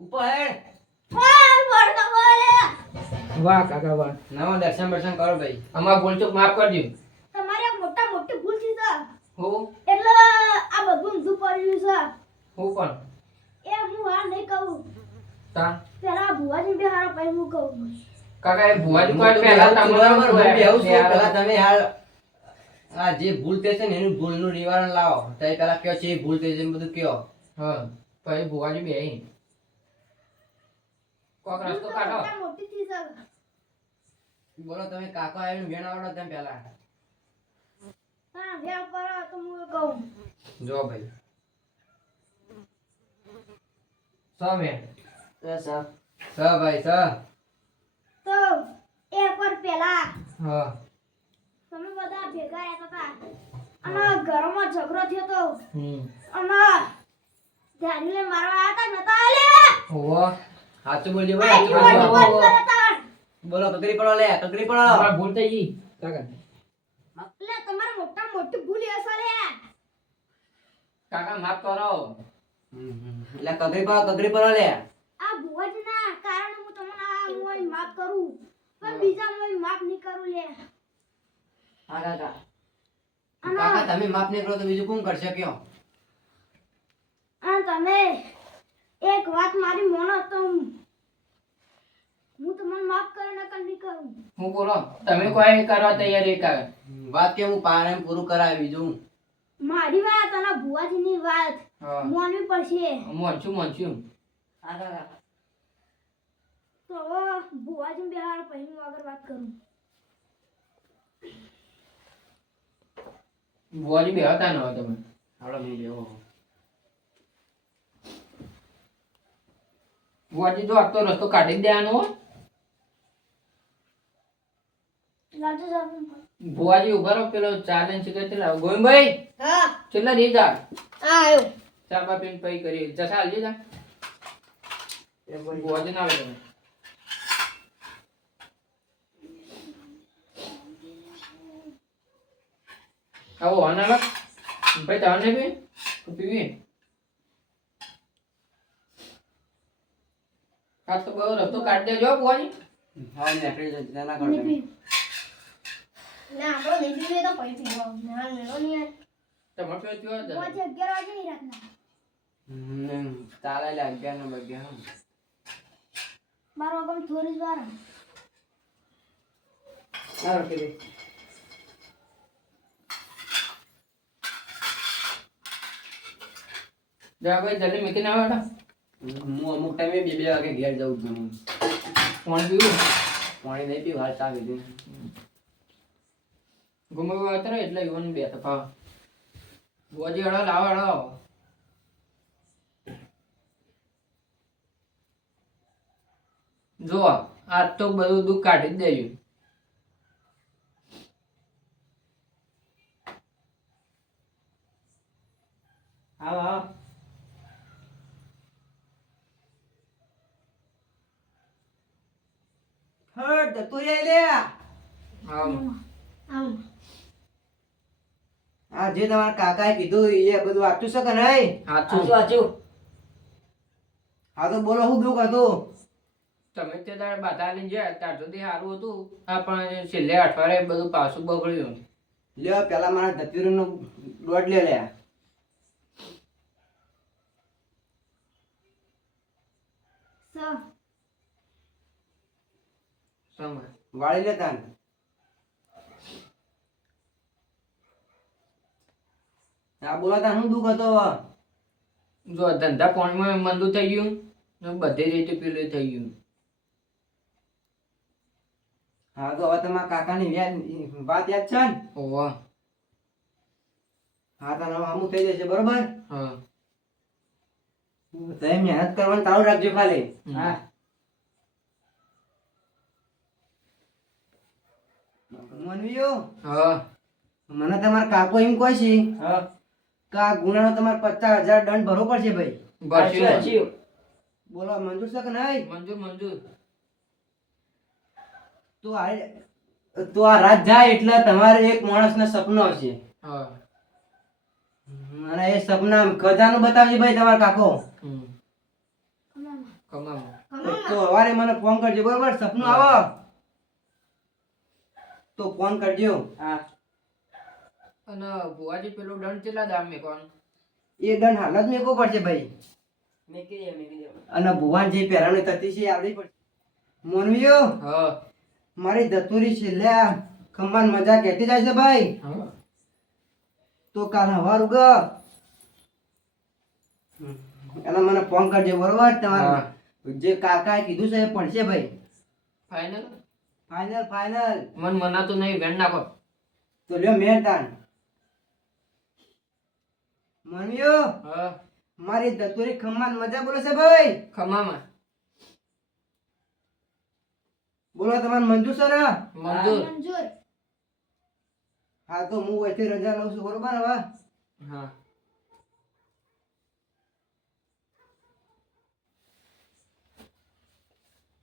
ઉપર હેડ. વાહ કાકા વાહ. નવા દર્શન બર્શન કરો ભાઈ. અમાર ભૂલચૂક માફ કરજો. તમારે મોટા મોટી ભૂલ થઈ છે હું એટલે આ બધું ઊંધું પડ્યું છે હું પણ એ હું હા નહીં કહું તા પેલા ભુવાજી બે હારા પછી હું કહું કાકા એ ભુવાજી હું કોઈ તો પહેલા બેહું છું, તમારા બરાબર, હું બેહું છું. પહેલા પહેલા તમે હાલ આ જે ભૂલ થઈ છે ને એનું ભૂલનું નિવારણ લાવો. તમે પહેલા કયો છે એ ભૂલ થઈ છે એ બધું કયો. હા પછી ભુવાજી બેહી કોક રસ્તો કાઢો. મોટા મોટી થઈ છે બોલો તમે કાકો આવીને વેણ આવડો તમે પહેલા. હા વેળ પર તો હું કહું જો ભાઈ સામે સ ભાઈ સ. તો એક વાર પેલા હા તમે બધા ભેગા રહેતા હતા અને ઘરમાં ઝઘડો થયો તો અને ધ્યાનીને મારવા આવ્યા હતા નતા આલે હોવો સાચું બોલજો ભાઈ, આ સાચું બોલજો. યુવાન બંધ કરતા બોલો કકરી પડો લે, કકરી પડો. તમારે ભૂલ થઈ ગઈ કાકા એટલે તમારે મોટા મોટી ભૂલ એ છે લે કાકા માફ કરો. એટલે કકરી પડો લે. આ ભુવાજીના કારણે હું તમને આ મોય માફ કરું પણ બીજા મોય માફ નહીં કરું લે હા કાકા. અને કાકા તમે માફ નહીં કરો તો બીજું કોણ કરશે કયો. અને તમે એક વાત મારી મોનો તો હું તમને માફ કરે નકર નહીં કરું હું બોલો તમે કોઈ કરવા તૈયાર એક આવે વાત કે હું પારણ પૂરું કરાવી બીજું. મારી વાત અને ભુવાજીની વાત હા માનવી પડશે મોનશું હા કાકા. તો હવે ભુવાજી બેહાર પછી હું આગળ વાત કરું ભુવાજી બેહતા ન હોય તમે હાલો મેં બેહો. ભુવાજી જો આખો રસ્તો કાઢી જ દેવાનો હોય. લાલજી સાહેબ ભુવાજી ઉભા રહો પેલો ચાલે સિગરેટ લાવો ગોવિંદભાઈ હા છેલ્લા દે જા આવ્યો ચા બા પીને પઈ કરી જસા હાલજી જા ભુવાજી ના આવે તમે આવો આના લા ભાઈ તાને પી પીવી આ તો બહુ રસ્તો કાઢી દેજો ભુવાજી હા નીકળી જજો, ચિંતા ના કરો નહીં તમે. પી ના આપણો નહીં પીવે તો પછી પીવો ના મેળો નહીં યાર તમારે પીવો થયો જ પછી 11 વાગે નહીં રાતના ચાલે લે 11 ને 12 હા. 12 વાગે થોડી જ વાર હાલો કીધી. જા ભાઈ જલ્દી મૂકીને આવો હેડો. હું અમુક ટાઈમે 2 વાગે ઘેર જાઉં છું. પાણી પીવું પાણી નહીં પીવું, હાલ ચા પીધી. ઘુમવા અત્યારે એટલે યુવાન બે તફા ભુવાજી હળો લાવો હળો જો આજ તો બધું દુઃખ કાઢી જ દેયું આવો આવો. હટ તું રે લે. આમ આમ આ જે તમારા કાકાએ કીધું એ બધું વાંચું છે કે નહીં? સાચું હા તો બોલો શું દુઃખ હતું? તમે તે દાડે બાધા લઈને ગયા ત્યાર સુધી સારું હતું આ પણ છેલ્લે અઠવાડિયે બધું પાછું બગડ્યું લ્યો પેલા મારા ધતુરીનો દોડ લે લે. સ સમજ વાળી લે તાન. આ બોલો તાન શું દુઃખ હતો? જો ધંધા પાણીમાં મંદુ થઈ ગયું ને બધી રીતે પેલું થઈ ગયું હા તો હવે તમારા કાકાની વાત યાદ છે ને? ઓવા હા તો હવે અમુક થઈ જશે બરોબર. હા તમે મહેનત કરવાનું ચાલુ રાખજો ખાલી. હા મનવીઓ હા મને તમારા કાકો એમ કહે છે કે આ ગુનાનો તમારે 50,000 દંડ ભરવો પડશે ભાઈ. ભરશું બોલો મંજૂર છે કે નહીં? મંજૂર મંજૂર તો આ રાત જાય એટલે તમારે એક માણસના સપનું આવશે હા અને એ સપના ખજાનું બતાવશે ભાઈ તમારા કાકો. હમ ખમામાં તો સવારે મને ફોન કરજો બરોબર સપનું આવો તો ફોન કરજો હા અને ભુવાજી પેલું દંડ કેટલા દામ મેં એ દંડ હાલ જ મેકવો પડશે ભાઈ અને ભુવાન જે પહેરાણી થતી છે એ આવડી પડશે મોનવીઓ હા મારી ધતુરી છેલ્લે આ ખમ્માન મજા કહેતી જાય છે ભાઈ હા તો કાલ હવાર ઉગ એટલે મને ફોન કરજો બરોબર તમારે જે કાકાએ કીધું છે એ પડશે ભાઈ ફાઇનલ ફાઇનલ ફાઇનલ મન મનાતું નહીં વેણ નાખો તો લ્યો મહેરદાન મનવીઓ હા મારી ધતુરી ખમ્માન મજા બોલે છે ભાઈ ખમામાં બોલો તમારે મંજૂર સર મંજૂર મંજૂર. હા તો હું અહીંથી રજા લઉં છું બરોબર હવે હા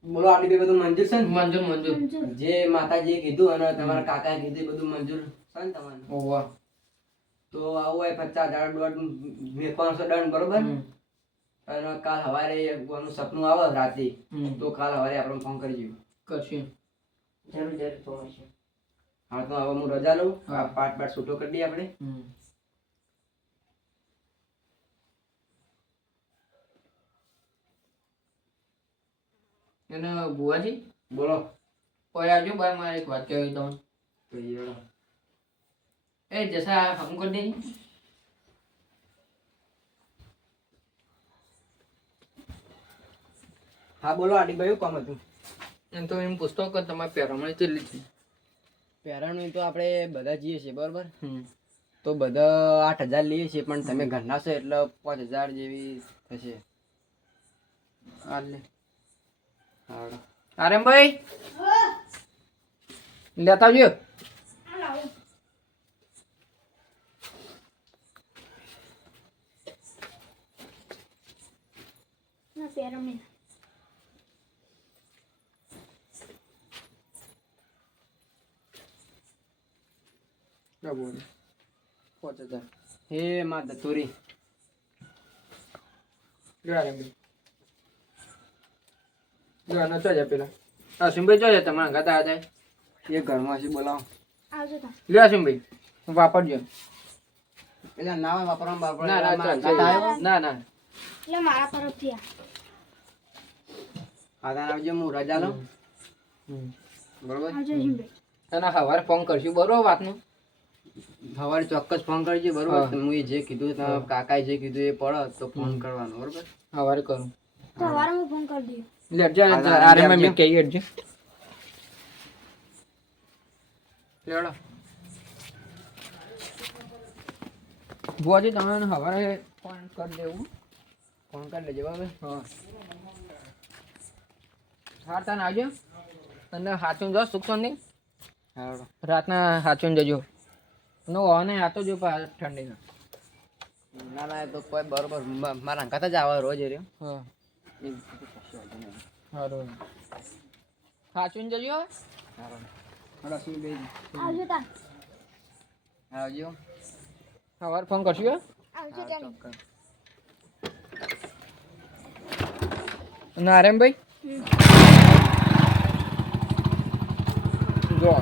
બોલો આટલી બે બધું મંજૂર છે ને મંજૂર મંજૂર મંજૂર. જે માતાજીએ કીધું અને તમારા કાકાએ કીધું એ બધું મંજૂર છે ને તમારે ઓવા તો આવું હોય 50,000 દોઢ મેકવાનો છે દંડ બરોબર અને કાલ સવારે કોનું સપનું આવે રાતે તો કાલ સવારે આપણે ફોન કરજો કરશું હા તો હવે હું રજા લઉં હા. આ પાઠ છૂટો કરી દઈએ આપણે અને ભુવાજી બોલો કોઈ આવજો ભાઈ મારે એક વાત કહેવી તમને તો એ વેળો. એ જસા હમ કરી દે હા બોલો આડી ભાઈ કામ હતું એમ તો એમ પૂછતો કે તમારે પહેરવામાં કેટલી છે પહેરાણું તો આપણે બધા જઈએ છીએ બરોબર તો બધા 8,000 લઈએ છીએ પણ તમે ઘરના છો એટલે 5,000 જેવી થશે આલે હાલો. આરેમ ભાઈ લેતા આવજો આ લાવો. ના પેરામીન. બોલ 5000 હે માં ધતુરી લ્યો આરેમ ભાઈ લ્યો નતો જા પેલા આસિમભાઈ જોજે તમારા ગાતા હતા એ ઘરમાં છે બોલાવો આવજો તા. લ્યો આસિમભાઈ વાપરજો એટલે નાવા વાપરવા ના ના બાપરા ચાલશે. ના ના એટલે મારા તરફથી આ. હા તાર આવજો હું રજા લઉં બરોબર આવજો હિમ્બે. તને સવારે ફોન કરશું બરોબર વાતનું સવારે ચોક્કસ ફોન કરજો બરોબર હા. હું જે કીધું તમારા કાકાએ જે કીધું એ પડે તો ફોન કરવાનો બરોબર સવારે કરું તો સવારે હું ફોન કરી દઉં. લેટજો હા, હા, આરેમ લેટજો. મેં કહી લેટજો લેડો ભુવાજી તમે સવારે ફોન કરી દેવું ફોન કરી લેજો બરાબર હા હાર તને આવજો તને હાચું જો સુખસો નહીં હા રાતના હાચું જજો નો ને આતો જો ઠંડીના ના ના એ તો કોઈ બરોબર મારા અંકાત જ આવે રોજ એ રહ્યો હા એ કશું વાંધો નહીં. સારું હાચું જજો હવે હાલો. હાલો, સુનીભાઈ. આવજો તા. આવજો સવારે ફોન કરશું હો? આવજો હા, ત્યાં. ચોક્કસ. નારાયણભાઈ જો